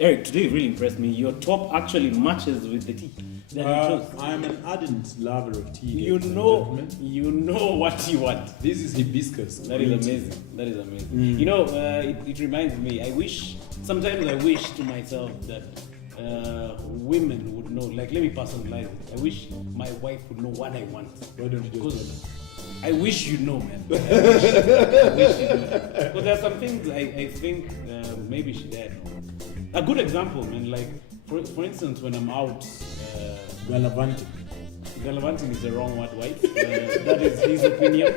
Eriq, today really impressed me. Your top actually matches with the tea that you chose. I'm an ardent lover of tea. You know what you want. This is hibiscus. That is amazing. That is amazing. You know, it reminds me. Sometimes I wish to myself that women would know. Like, let me personalize it. I wish my wife would know what I want. Why don't you just tell her? I wish you know, man. I wish you know. Because there are some things I think maybe she did know. A good example, man, like, for instance, when I'm out... Galavanting. Galavanting is the wrong word, right? That is his opinion.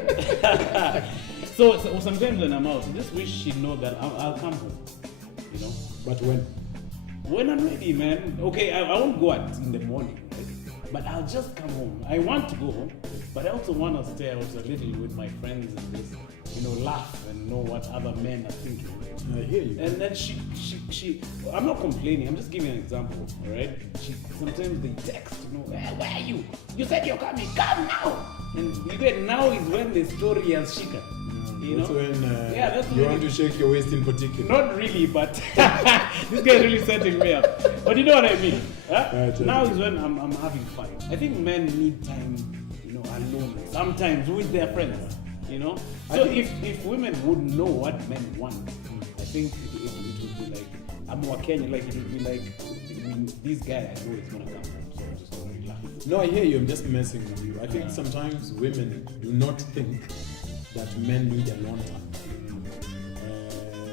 so sometimes when I'm out, I just wish she'd know that I'll come home, you know? But when? When I'm ready, man. Okay, I won't go out in the morning, right? But I'll just come home. I want to go home, but I also want to stay out a little with my friends and just, laugh and know what other men are thinking. I hear you. And then she I'm not complaining, I'm just giving an example, all right? Sometimes they text, hey, where are you? You said you're coming, come now! And you get now is when the story has shaken. That's when that's you want to shake your waist in particular. Not really, but this guy is really setting me up. But you know what I mean? Huh? Now is when I'm having fun. I think men need time, alone, sometimes with their friends, So if women would know what men want, I think it would be like, I'm more Kenyan, like it would be like, this guy I know is going to come home, so I'm just going to relax. No, I hear you, I'm just messing with you. I think sometimes women do not think that men need alone time.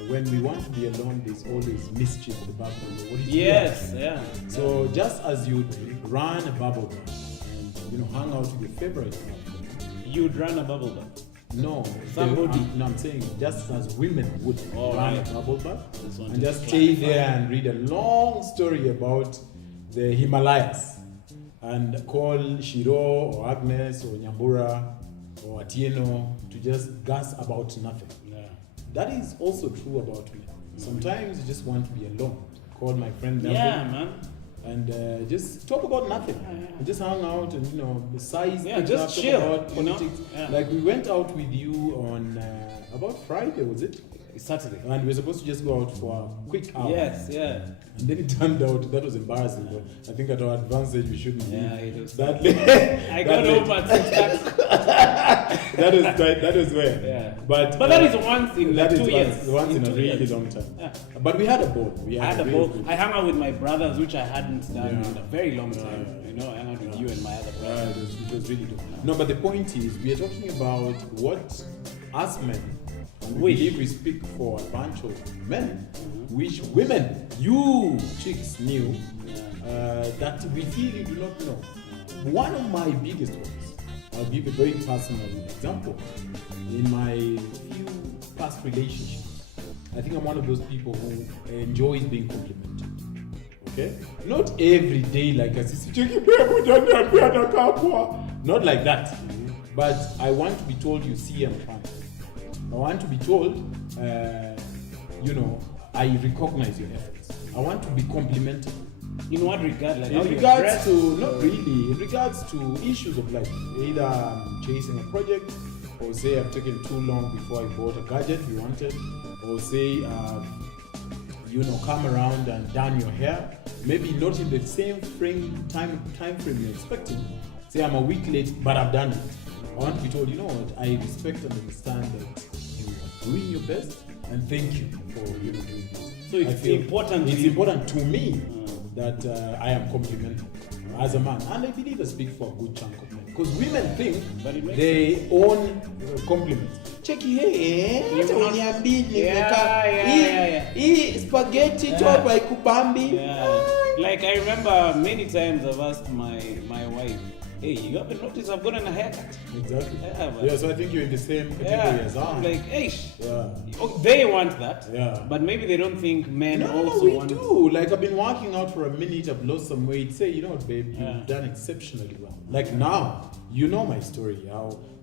When we want to be alone, there's always mischief in the background. What is So just as you'd run a bubble bath and hang out with your favorite partner, you'd run a bubble bath. No, I'm saying just as women would run a bubble bath and just stay there and read a long story about the Himalayas and call Shiro or Agnes or Nyambura or Atieno to just gas about nothing. Yeah. That is also true about me. Sometimes you just want to be alone. Call my friend man. And just talk about nothing. And just hang out and size things just up, chill, talk about politics. Like we went out with you on about Friday, was it? Saturday. And we were supposed to just go out for a quick hour. Yes, yeah. And then it turned out that was embarrassing, but I think at our advantage we shouldn't be that late. I got home at 6:30. That was where. Yeah. But that is once in 2 years. Once in a really long time. Yeah. But we had a ball. I had a ball. I hung out with my brothers, which I hadn't done in a very long time. I hung out with you and my other brothers. It was really good. No, but the point is, we are talking about what us men, and we believe we speak for a bunch of men, which women, you chicks knew, that we feel you do not know. One of my biggest ones, I'll give a very personal example. In my few past relationships, I think I'm one of those people who enjoys being complimented. Okay? Not every day like a not like that. But I want to be told you see I'm fine. I want to be told, I recognize your efforts. I want to be complimented. In what regard? Like in regards to, not really, in regards to issues of life. Either I'm chasing a project, or say I've taken too long before I bought a gadget you wanted, or say, come around and done your hair. Maybe not in the same time frame you're expecting. Say I'm a week late, but I've done it. I want to be told, I respect and understand that you are doing your best, and thank you for doing this. So it's important to me that I am complimented as a man, and I believe I speak for a good chunk of men, because women think they own compliments. Check here, spaghetti top haikubambi. Like I remember many times I've asked my wife, hey, you haven't noticed I've gotten a haircut? Exactly. Yeah, so I think you're in the same category as I am. Like, hey, they want that. Yeah. But maybe they don't think men want we do. Like, I've been working out for a minute, I've lost some weight. Say, babe, you've done exceptionally well. Like now, my story.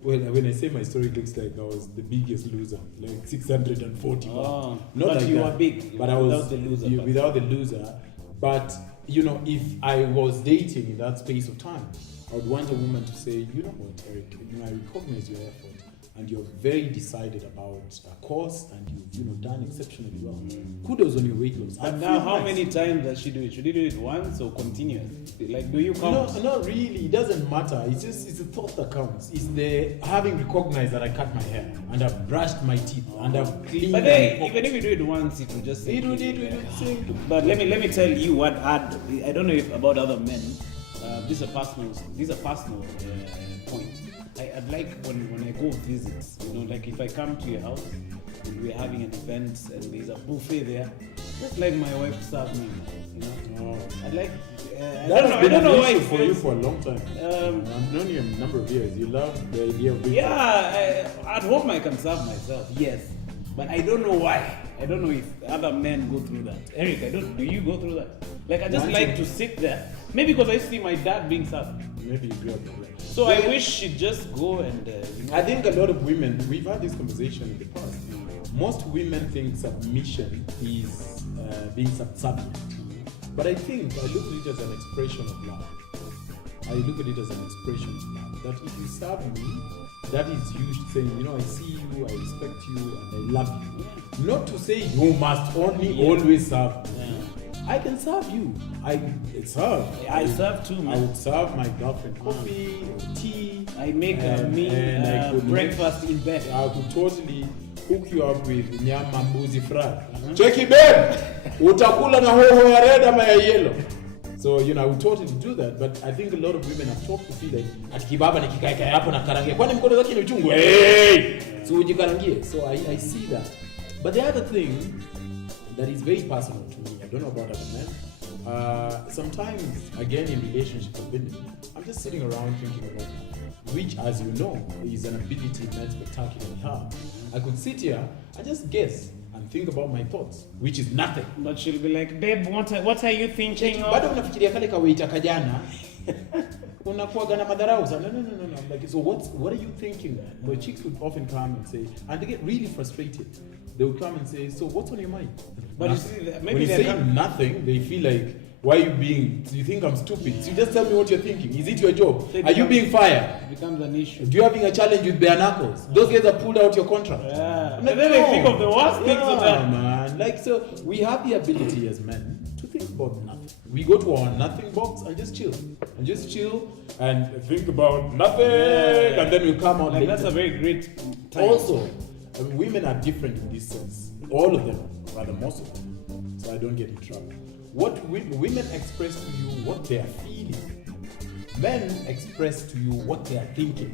When I say my story, it looks like I was the biggest loser, like 640 pounds. Not but like you that. were big. But I was without the loser. Without the loser. But, if I was dating in that space of time, I would want a woman to say, you know what, Eriq, I recognize your effort. And you're very decided about a course, and you've done exceptionally well. Kudos on your weight loss. But now, how many times does she do it? Should you do it once or continuous? Like, do you count? No, not really. It doesn't matter. It's the thought that counts. It's the having recognized that I cut my hair and I've brushed my teeth and I've cleaned. But then, even if you do it once, it will just. It will. But let me tell you what I don't know if about other men. These are personal points. I'd like when I go visits, like if I come to your house and we're having an event and there's a buffet there, just like my wife serve me, I'd like. I don't know why for you for a long time. I've known you a number of years. You love the idea of being. At home I can serve myself, yes, but I don't know why. I don't know if other men go through that. Eriq, do you go through that? Like I just like to sit there. Maybe because I see my dad being served. Maybe you grew up like that. So I wish she'd just go and. I think a lot of women. We've had this conversation in the past. Most women think submission is being subservient. But I think I look at it as an expression of love. I look at it as an expression of love. That if you serve me, that is you saying, I see you, I respect you, and I love you. Yeah. Not to say you must only always serve me. Yeah. I can serve you. I serve too, man. I would serve my girlfriend coffee, tea. I make breakfast in bed. I could totally hook you up with nyama mbuzi fry. Cheki Ben, utakula na hoho ya red ama ya yellow. So, I would totally do that, but I think a lot of women have talked to feel like ati kibaba nikikaeka hapo na karangia. Kwani mkono zake ni uchungu? So ujikarangie. So I see that. But the other thing that is very personal to me, I don't know about other men. Sometimes, again, in relationship with women, I'm just sitting around thinking about which, as you know, is an ability men spectacularly have. I could sit here and just guess and think about my thoughts, which is nothing. But she'll be like, babe, what are you thinking of? Bado unafikiria kale kawaita kajana. Unakuwa na madharau. No. I'm like, so what are you thinking? The chicks would often come and say, and they get really frustrated. They would come and say, so what's on your mind? But you see, maybe when you say nothing, they feel like, why are you being, do you think I'm stupid? So you just tell me what you're thinking. Is it your job? Are you being fired? It becomes an issue. Do you having a challenge with bare knuckles? Those guys have pulled out your contract. Yeah. And then they think of the worst things of that. Man. Like, so we have the ability as men to think about nothing. We go to our nothing box and just chill. And think about nothing. Yeah. And then we come out like later. That's a very great time. Also, women are different in this sense. All of them, rather most of them. So I don't get in trouble. What women express to you what they are feeling. Men express to you what they are thinking.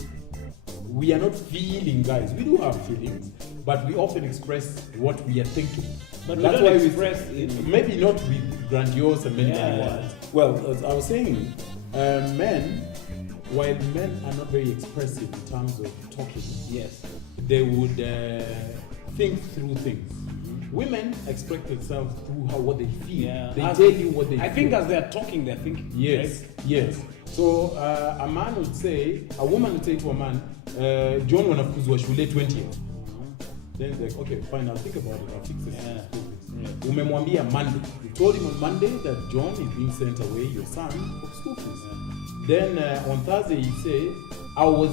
We are not feeling, guys. We do have feelings, but we often express what we are thinking. But that's why we express it. Maybe not with grandiose and many words. Well, as I was saying, men, while men are not very expressive in terms of talking, yes, they would think through things. Women express themselves through what they feel. Yeah. They tell you what they feel. I think as they're talking, they're thinking. Yes, right? Yes. So a woman would say to a man, John wanafukuzwa shule 20th. Then he's like, okay, fine, I'll think about it. I'll fix this. Yeah. Umemwambia Monday. You told him on Monday that John is being sent away, your son, for school fees. Yeah. Then on Thursday he say, I was,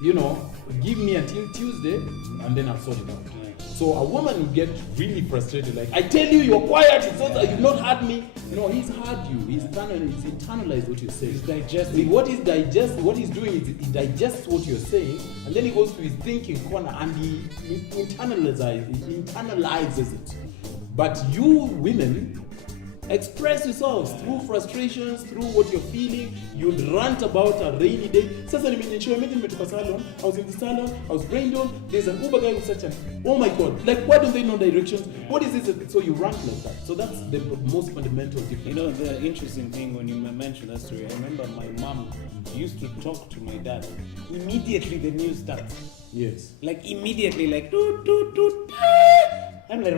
give me until Tuesday, and then I'll sort it out. Yeah. So a woman will get really frustrated, like, I tell you, you're quiet, it's not that you've not heard me. He's heard you, he's internalized what you're saying. He's digesting. What he's doing is he digests what you're saying, and then he goes to his thinking corner and he internalizes it. But you women express yourselves through frustrations, through what you're feeling. You'd rant about a rainy day. Sasa nimetoka salon, I was in the salon, I was rained on, there's an Uber guy with such an, oh my God, like why don't they know directions? What is this? So you rant like that. So that's the most fundamental difference. The interesting thing when you mentioned that story, I remember my mom used to talk to my dad. Immediately the news starts. Yes. Like immediately, like, toot, toot, toot. I'm like,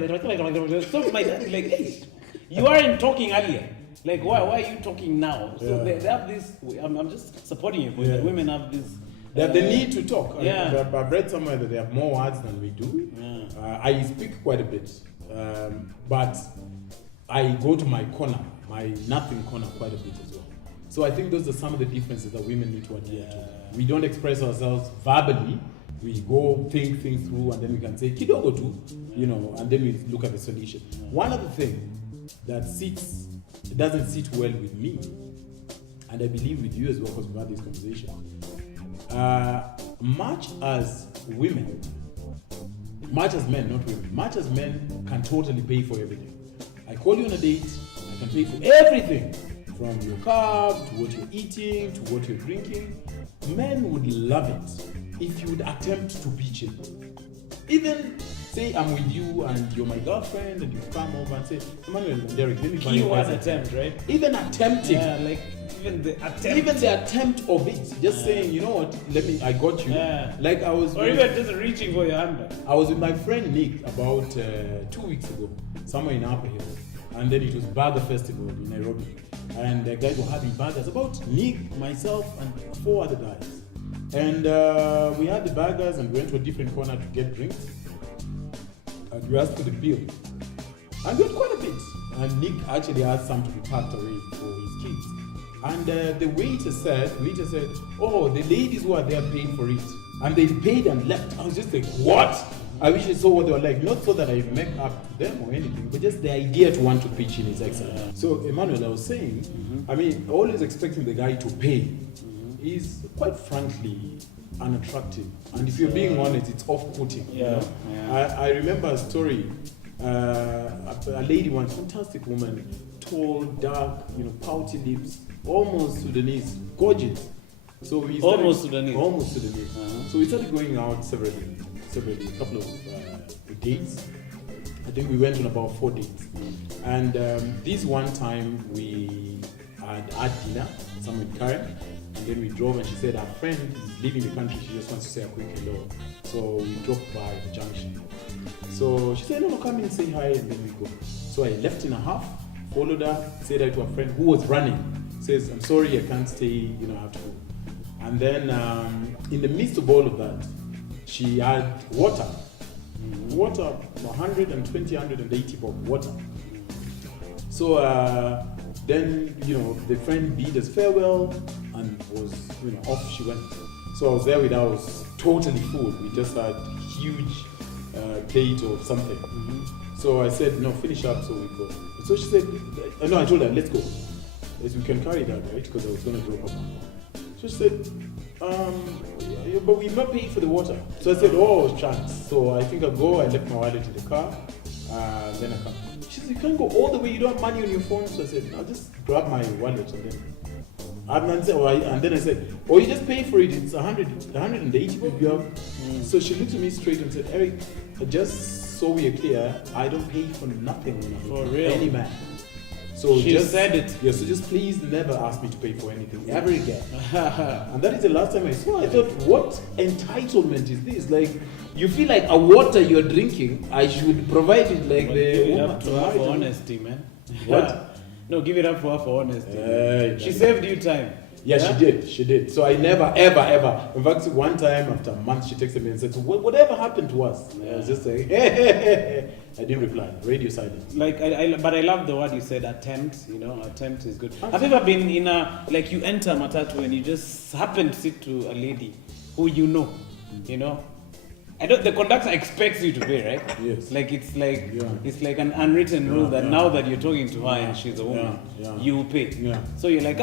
so my dad is like, hey, you aren't talking earlier. Like, why are you talking now? So they have this. I'm just supporting you. Because the women have this. They have the need to talk. Yeah. I've read somewhere that they have more words than we do. Yeah. I speak quite a bit, but I go to my corner, my nothing corner, quite a bit as well. So I think those are some of the differences that women need to adhere to. We don't express ourselves verbally. We go think things through, and then we can say kidogo tu, and then we look at the solution. One other thing that doesn't sit well with me, and I believe with you as well, because we've had this conversation. Much as men, not women, much as men can totally pay for everything. I call you on a date, I can pay for everything, from your car, to what you're eating, to what you're drinking. Men would love it if you would attempt to be cheap. Even say I'm with you and you're my girlfriend and you come over and say, Emmanuel and Eriq, let me buy you keyword attempt, right? Even attempting. Yeah, like even the attempt of it. Just saying, you know what, I got you. Yeah. Like I was. Or even just reaching for your hand. I was with my friend Nick about 2 weeks ago, somewhere in Upper Hill. And then it was Burger Festival in Nairobi. And the guys were having burgers. About Nick, myself, and 4 other guys. And we had the burgers and we went to a different corner to get drinks. And we asked for the bill. And we had quite a bit. And Nick actually asked some to be packed away for his kids. And the waiter said, oh, the ladies who are there paid for it. And they paid and left. I was just like, what? I wish I saw what they were like. Not so that I make up to them or anything, but just the idea to want to pitch in is excellent. So, Emmanuel, I was saying, always expecting the guy to pay is quite frankly unattractive. And if you're being honest, it's off-putting. Yeah. I remember a story. A lady once, fantastic woman, tall, dark, pouty lips, almost Sudanese, gorgeous. So we started, almost Sudanese. So we started going out several, a couple of dates. I think we went on about 4 dates. And this one time we had dinner somewhere in Karen. And then we drove, and she said her friend is leaving the country. She just wants to say a quick hello. So we dropped by the junction. So she said, no, come in, say hi, and then we go. So I left in a half, followed her, said hi to a friend who was running. Says, I'm sorry, I can't stay, I have to go. And then in the midst of all of that, she had water. Water, 120, 180 bob, water. So then, the friend bid us farewell and was, off she went. So I was there with her, I was totally full. We just had huge plate of something. So I said, no, finish up, so we go. So she said, no, I told her, let's go. Yes, we can carry that, right? Because I was going to drop her. So she said, but we've not paid for the water. So I said, oh, chance. So I think I'll go. I left my wallet in the car. Then I come. She said, you can't go all the way. You don't have money on your phone. So I said, I'll just grab my wallet and then. And then I said, oh, you just pay for it. It's 180 bob you have. So she looked at me straight and said, Eriq, just so we are clear, I don't pay for nothing for real. Any man. So she just said it. Yeah, so just please never ask me to pay for anything ever again. And that is the last time I saw. I thought, what entitlement is this? Like, you feel like a water you're drinking, I should provide it like but the give it woman. up to her for honesty, man. What? No, give it up for her for honesty. She saved you time. Yeah, she did. So I never, ever. In fact, one time after a month, she texted me and said, so whatever happened to us? I was just like, hey. I didn't reply. Radio silence. Like, but I love the word you said, attempt. Attempt is good. Have you ever been in like you enter matatu and you just happen to sit to a lady who I don't. The conductor expects you to pay, right? Yes. It's like an unwritten rule that now that you're talking to her and she's a woman, you will pay. Yeah. So you're like,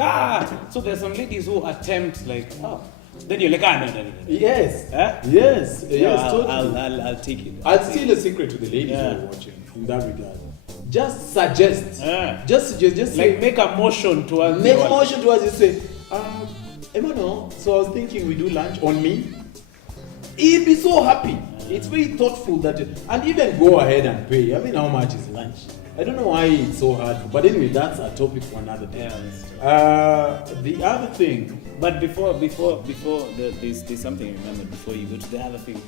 So there's some ladies who attempt Then you're like, no. Yes. Huh? Yes. Totally. Totally. I'll take it. I'll steal a secret to the ladies who are watching in that regard. Just suggest. Just suggest. Just like say, make a motion towards. Make a motion towards. Just say, Emmanuel. So I was thinking we do lunch on me. He'd be so happy. It's very thoughtful and even go ahead and pay. I mean, how much is lunch? I don't know why it's so hard. But anyway, that's a topic for another day. The other thing. But before there's something I remember before you go to the other thing.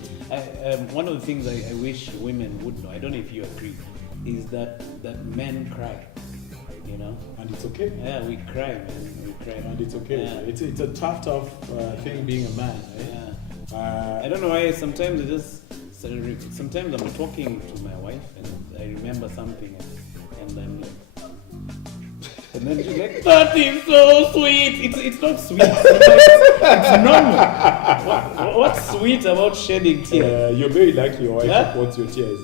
One of the things I wish women would know, I don't know if you agree, is that men cry. And it's okay. Yeah, we cry, man. We cry. And it's okay. Yeah. It's a tough thing being a man. Right? Yeah. I don't know why. Sometimes I'm talking to my wife and I remember something and I'm like, And then she's like, that is so sweet. It's not sweet. It's normal. What's sweet about shedding tears? You're very lucky your wife supports your tears.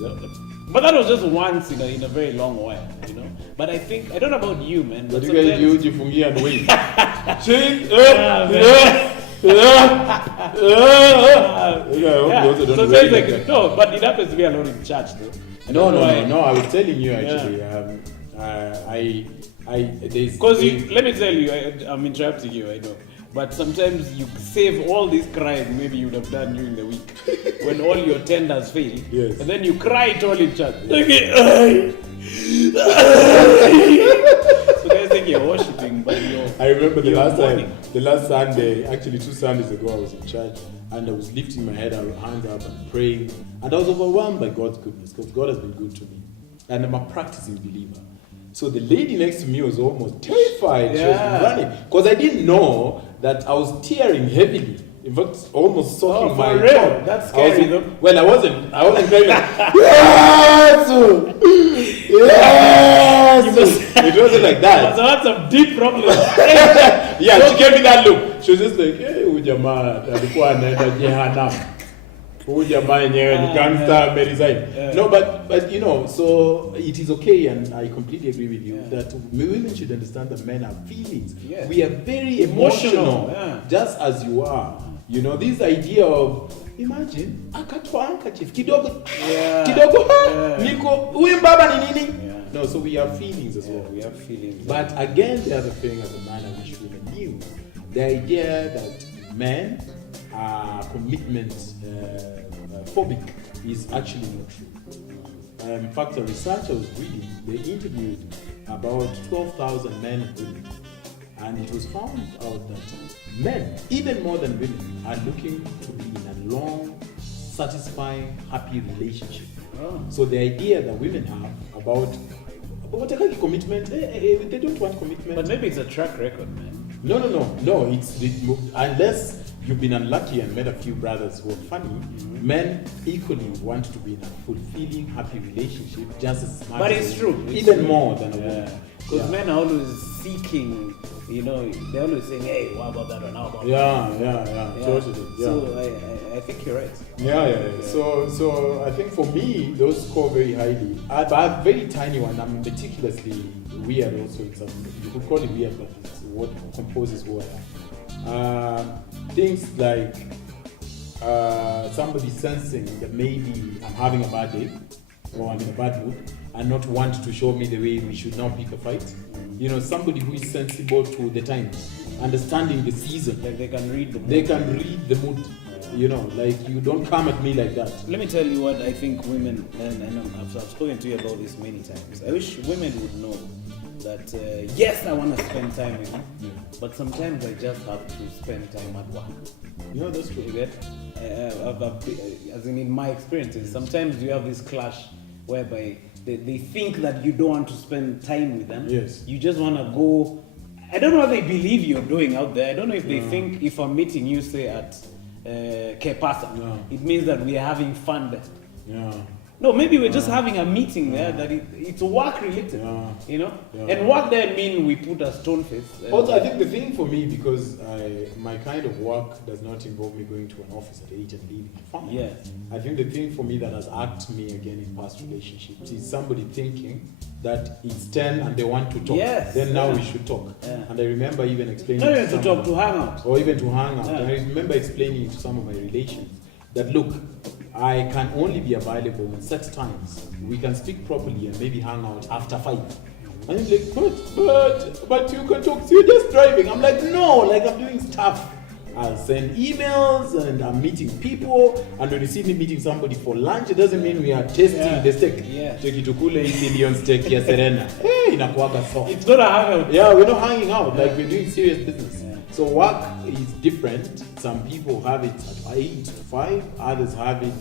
But that was just once in a very long while, But I think, I don't know about you, man. But you guys use jifungia and wait. No, but it happens to be alone in church, though. No. I was telling you actually. Because let me tell you, I'm interrupting you, I know. But sometimes you save all these cries maybe you would have done during the week when all your tenders fail. Yes. And then you cry it all in church. So guys think you're worshiping, but I remember the last Sunday, actually 2 Sundays ago, I was in church and I was lifting my head, hands up and praying. And I was overwhelmed by God's goodness because God has been good to me. And I'm a practicing believer. So the lady next to me was almost terrified. She was running. Because I didn't know that I was tearing heavily. In fact, almost soaking my real? That's scary though. Well, I wasn't very like, yes! It wasn't like that. But that's some deep problems. Yeah, she gave me that look. She was just like, hey, ujamaa, alikuwa anaenda jehanamu. No, but so it is okay, and I completely agree with you that women should understand that men have feelings. Yes. We are very emotional, just as you are. This idea of imagine akatwa handkerchief kidogo niko huyu baba ni nini? No, so we have feelings as well. We have feelings. But again, the other thing as a man, I wish women knew the idea that men are commitment phobic is actually not true. In fact, a researcher was reading, they interviewed about 12,000 men and women, and it was found out that men, even more than women, are looking to be in a long, satisfying, happy relationship. So the idea that women have about what kind of commitment, they don't want commitment. But maybe it's a track record, man. No. It's unless you've been unlucky and met a few brothers who are funny. Men equally want to be in a fulfilling, happy relationship, just as much. But it's true. Even more than a woman. Because men are always seeking, they're always saying, hey, what about that one? How about that? Totally. Yeah. So I think you're right. Yeah. So I think for me, those score very highly. I have a very tiny one. I'm meticulously weird also in some, you could call it weird, but it's what composes who I am. Things like somebody sensing that maybe I'm having a bad day or I'm in a bad mood and not want to show me the way we should now pick a fight. Somebody who is sensible to the times, understanding the season. Like they can read the mood. They can read the mood. Like you don't come at me like that. Let me tell you what I think women, and I've spoken to you about this many times. I wish women would know that yes, I want to spend time with you, but sometimes I just have to spend time at work. That's true. You get? As in my experiences, sometimes you have this clash whereby they think that you don't want to spend time with them. Yes. You just want to go. I don't know what they believe you're doing out there. I don't know if they think if I'm meeting you, say at Kepasa, it means that we are having fun there. Yeah. No, maybe we're just having a meeting there that it's work related, And work there mean we put a stone face. Also, I think the thing for me, because my kind of work does not involve me going to an office at 8 and leaving at 5. Yes. I think the thing for me that has irked me again in past relationships is somebody thinking that it's 10 and they want to talk. Yes. Then now we should talk. Yeah. And I remember even explaining not even to talk, to hang out. Or even to hang out. Yeah. And I remember explaining to some of my relations that look, I can only be available at set times. We can speak properly and maybe hang out after 5. And he's like, but you can talk. So you're just driving. I'm like, no, like I'm doing stuff. I'll send emails and I'm meeting people. And when you see me meeting somebody for lunch, it doesn't mean we are tasting the steak. Take it to Kule Indian steak, yes, Serena. Hey, inakuaga soft. It's not a hangout. Yeah, we're not hanging out. Like we're doing serious business. So work is different. Some people have it at 8 to 5. Others have it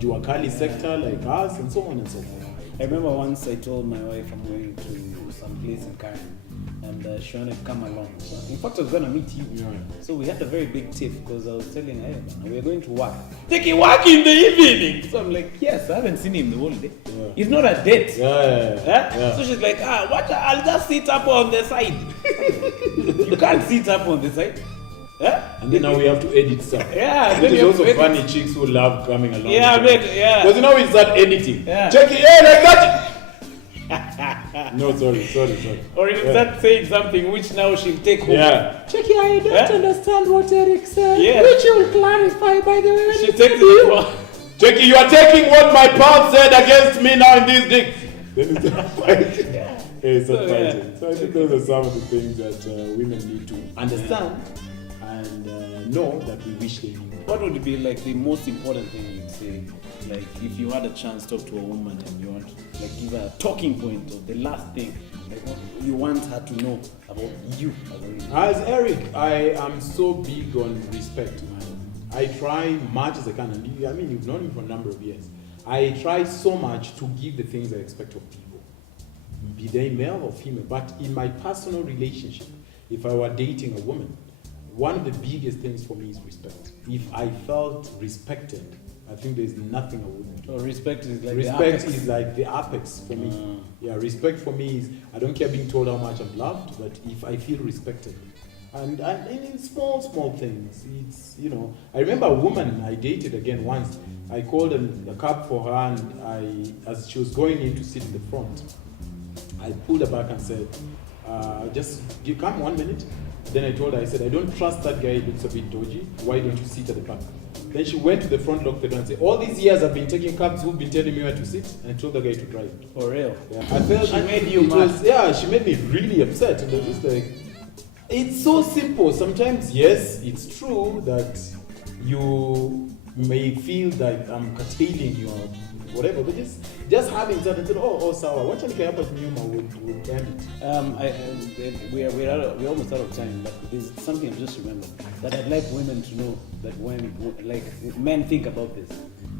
Juakali sector like us, and so on and so forth. I remember once I told my wife I'm going to some place in Karen, and she wanted to come along. So in fact, I was going to meet you. Yeah. So we had a very big tiff because I was telling her, hey, man, we're going to work. Taking work in the evening. So I'm like, yes, I haven't seen him the whole day. Yeah. It's not a date. Yeah. So she's like, what? I'll just sit up on the side. You can't sit up on the side. And then now we have to edit stuff. Yeah, There's also funny chicks who love coming along. Yeah, yeah. Because we start editing. Yeah. Check it, like that. No, sorry. Or you start saying something which now she'll take home. Yeah. Check it, I don't understand what Eriq said. Yeah. Which you will clarify by the way. She takes it. Jackie, you are taking what my pal said against me now in this dick. Then it's not fighting. Yeah, it's not fighting. So I think those are some of the things that women need to understand and know that we wish they knew. What would be like the most important thing you'd say? Like if you had a chance to talk to a woman and you want to like give her a talking point or the last thing, like what you want her to know about you as Eriq, I am so big on respect, man. I try much as I can, and I mean you've known me for a number of years. I try so much to give the things I expect of people, be they male or female. But in my personal relationship, if I were dating a woman, one of the biggest things for me is respect. If I felt respected, I think there's nothing I wouldn't do. So respect is like respect is like the apex for me. Yeah, respect for me is I don't care being told how much I'm loved, but if I feel respected. And in small things, it's, you know, I remember a woman I dated again once. I called a cab for her, and as she was going in to sit in the front, I pulled her back and said, you come 1 minute. Then I told her, I said, I don't trust that guy, he looks a bit dodgy. Why don't you sit at the back? Then she went to the front, locked the door and said, all these years I've been taking cabs, who've been telling me where to sit? And I told the guy to drive. For real? Yeah. I felt she made you mad. She made me really upset. And I was just like, it's so simple. Sometimes, yes, it's true that you may feel that I'm curtailing you or whatever, but just having that and said, oh, sawa, what can I help you would end it? We're almost out of time, but there's something I've just remembered that I'd like women to know that when, like, men think about this.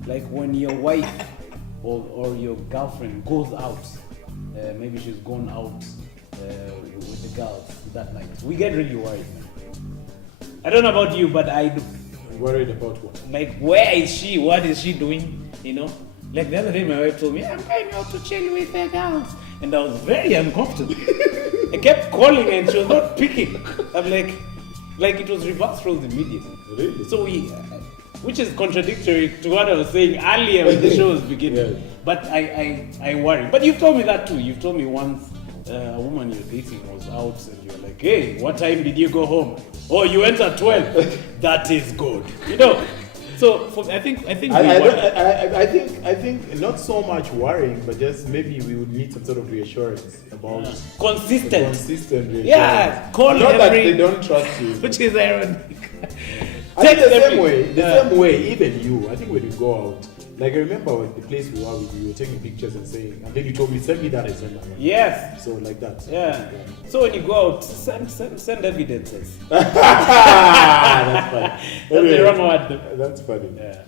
Like when your wife or your girlfriend goes out, maybe she's gone out with the girls that night, we get really worried, man. I don't know about you, but I do. Worried about what? Like, where is she? What is she doing? You know? Like the other day, my wife told me, I'm going out to chill with the girls. And I was very uncomfortable. I kept calling and she was not picking. I'm like it was reverse roles immediately. Really? So which is contradictory to what I was saying earlier when the show was beginning. Yeah. But I worry. But you've told me that too. You've told me once a woman you're dating was out and you're like, hey, what time did you go home? Oh, you went at 12. That is good. You know? So I think I think not so much worrying, but just maybe we would need some sort of reassurance about consistent reassurance. Yeah, call not every, that they don't trust you, which is ironic. I think the same way, even you. I think when you go out, like I remember the place we were taking pictures and saying, and then you told me, send me that, I sent that. Yes. So like that. Yeah. So when you go out, send evidences. That's funny. That's the wrong word. That's funny. Yeah.